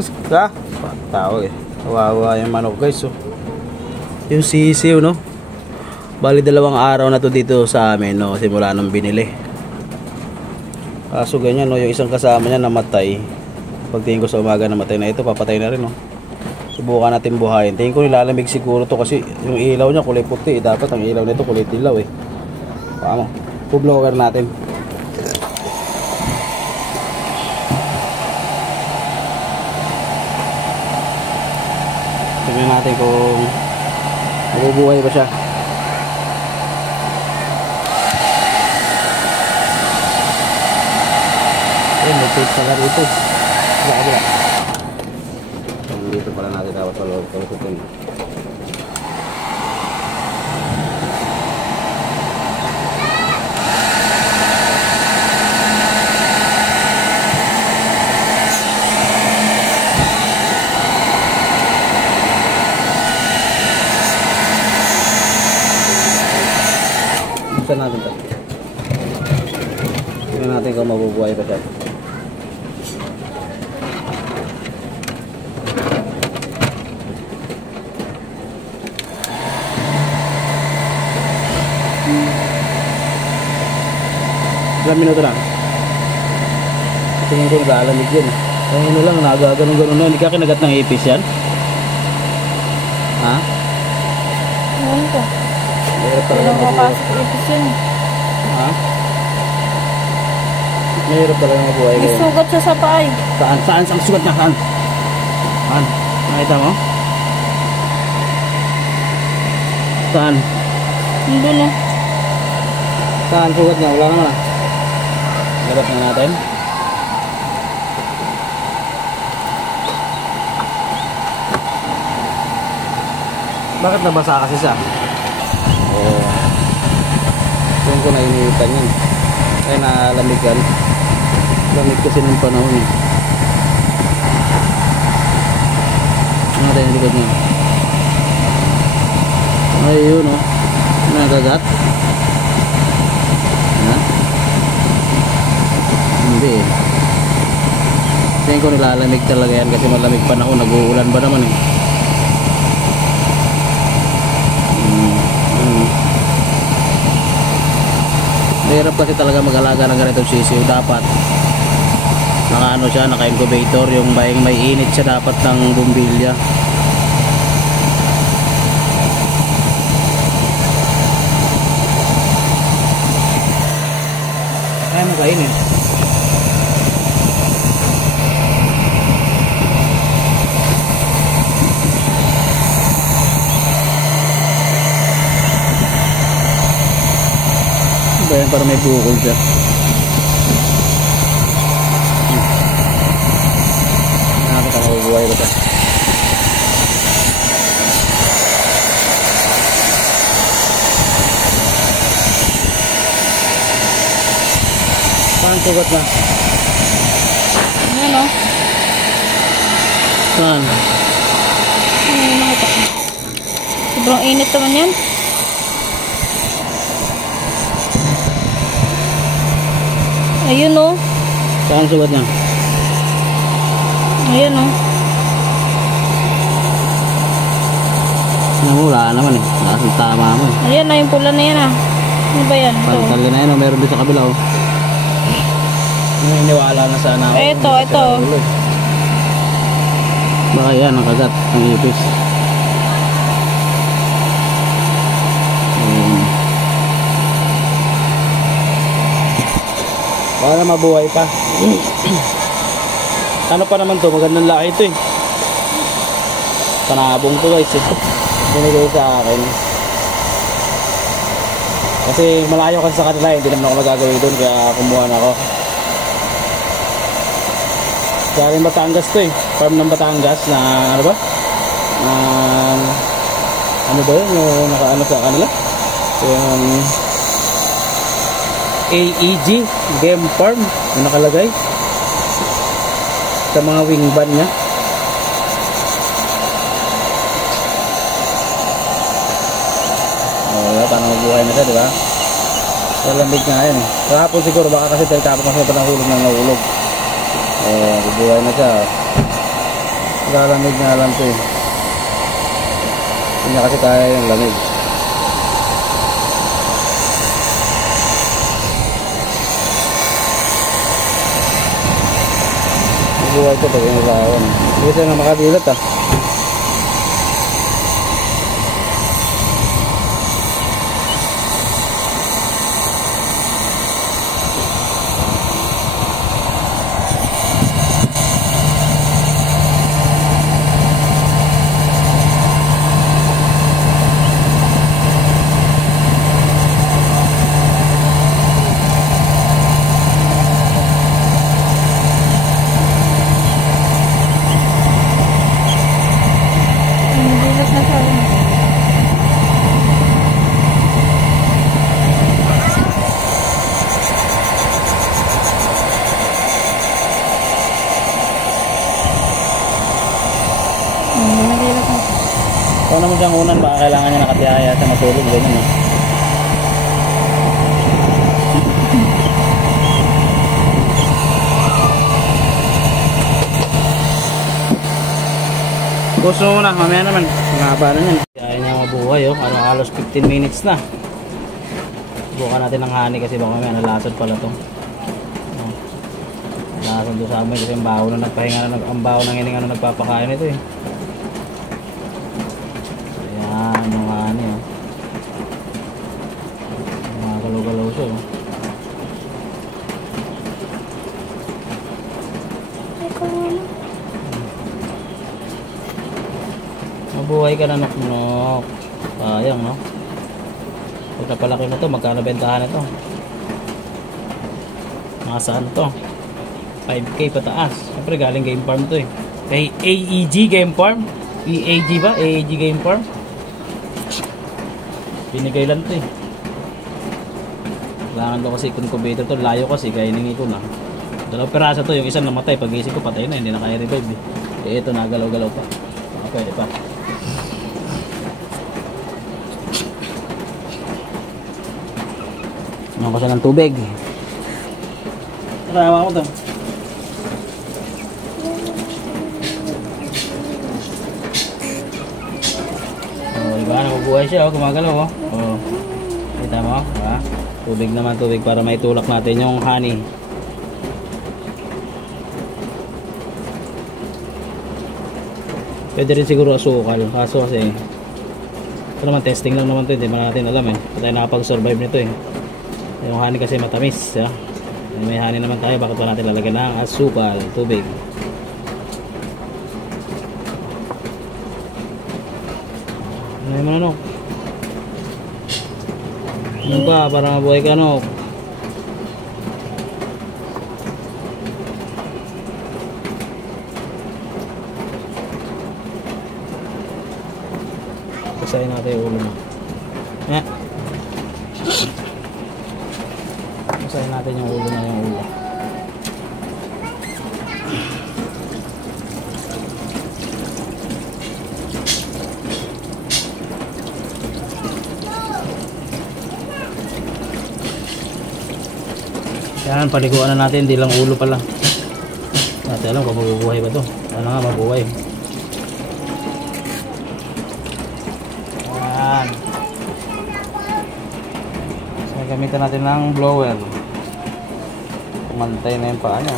Chris, ka? Tawag eh. Kawawa yung manok guys, oh. Yung sisiw, no? Bali 2 araw na to dito sa amin, no? Simula nung binili. Kaso ganyan, no? Yung isang kasama niya namatay. Pagtingin ko sa umaga namatay na ito, papatay na rin, no? Subukan natin buhayin. Tingin ko nilalamig siguro to kasi yung ilaw niya kulay puti. Dapat ang ilaw nito kulay dilaw eh. Paano? Publower natin. Tingnan natin kung mabubuhay ba siya. Ayun, may tape pala rito. Wala. Dito pala natin dapat sa loob. Kalusutin. Buksan natin ito. Tingnan natin kung mabubuhay pa siya. Ilang minuto lang. Tingin ko nag-aalamig yun. Ayun lang, nagaganong-ganon na. Hindi ka kinagat ng ipis yan? Ha? Ayun ko. Walang makapasok ipis yun. Ha? Mahirap talaga mabuhay May ngayon. sugat siya sa paay. Saan? Saan? Ang sugat niya? Saan? Saan? Nakita mo? Saan? Hindi na. Saan sugat niya? Wala naman ah. Hirap na natin. Bakit nabasa kasi siya? Oo. Tingin ko na iniitan yun. Kaya nalamig yan. Lamig kasi ng panahon eh. Ano natin yung likod niya? Ayun o. Nagagat. Ha? Hindi eh. Tingin ko nilalamig talaga yan kasi malamig panahon. Nag-uulan ba naman eh. Mahirap kasi talaga mag-alaga ng ganitong sisiw. Dapat naka-ano siya, naka-incubator. Yung may init siya dapat ng bumbilya. Kaya mo kainin. Ayan, para may bukol siya. Nakakita na mabubuhay ko siya. Saan sugat na? Ayan o. Saan? Ayan, nakita ko. Sobrang init naman yan. Ayun o. Saan sugat niya? Ayun o. Wala naman eh. Nakasang tama mo eh. Ayan na yung pula na yan ah. Ano ba yan? Palitan na yan o. Meron din sa kabila o. Naniniwala na sana ako. Ito. Baka yan ang kagat. Ang ipis. Baka na mabuhay pa. Ano pa naman to? Magandang laki ito eh. Panabong to guys eh. Binigay sa akin. Kasi malayo kasi sa kanila. Hindi naman ako magagawin doon. Kaya kumuha na ako. Galing Batangas to eh. Farm ng Batangas na ano ba? Ano ba yun? Yung nakaano sa kanila? Yung AEG Game Farm yung nakalagay sa mga wing van niya. Paano magbuhay na siya, diba? Malamig nga yan eh. Kahapon siguro baka kasi tapos kasi pa nahulog na nahulog. Bubuhay na siya. Lalamig nga lang to eh. Hindi niya kasi kaya yung lamig. Buhay ko pag inulawan. Hindi siya na makadilot ah. Kung naman siyang unan, baka kailangan niya nakatiyaya sa matulog. Ganyan eh. Gusto mo na, mamaya naman. Mahaba na yan. Kaya niya mabuhay oh. Ano, halos 15 minutes na. Bukan natin ng honey kasi baka mamaya nalasad pala to. Nalasad doon sa amoy kasi ang baho na nagpahinga na, ang baho ng hininga na nagpapakain ito eh. Ayan, yung honey oh. Mga galaw-galaw siya oh. Mabuhay ka na nok-nok. Sayang no. Pag napalaki mo to, magkano bentahan ito? Mga saan to? 5K pataas. Siyempre galing game farm to eh. AEG game farm? EAG ba? AEG game farm? Binigay lang to eh. Kailangan ko kasi incubator to. Layo kasi kaya hiningi ko na. Dalawang peraso to. Yung isang namatay. Pag isip ko patay na. Hindi na kaya revive eh. Eh ito nagalaw-galaw pa. Pwede pa. Ano ko siya ng tubig. Tara, ko to. Oh, diba? Nabubuhay siya. Oh, gumagalaw. Oh. Oh. Kita mo? Ha? Tubig naman, tubig para maitulak natin yung honey. Pwede rin siguro asukal. Kaso kasi ito naman, testing lang naman ito. Hindi man natin alam eh. Hindi tayo nakapag-survive nito eh. Yung honey kasi matamis ha? May honey naman tayo, bakit pa natin lalagyan ng asukal, tubig. Ano naman ano? Ano ba para mabuhay ka no? Basahin natin yung ulo mo. Yeah. Basahin natin yung ulo na yung ulo. Yan, paliguan na natin, hindi lang ulo pala. Natin alam kung mabubuhay ba to. Ano nga, mabuhay. Yan. So, gamitan natin ng blower. Mantay na yung paa niya.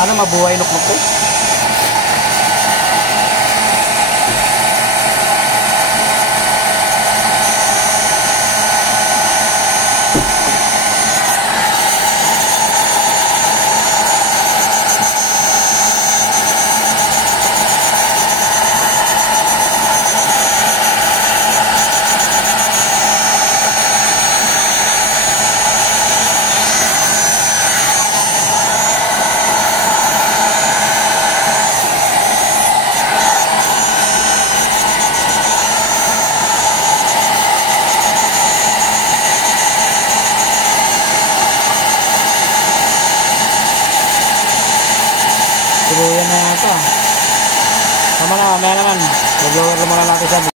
Ano mabuhay nuknuk to? tuluyan na yata. Tama na, mamaya naman. Mag-lower muna natin sa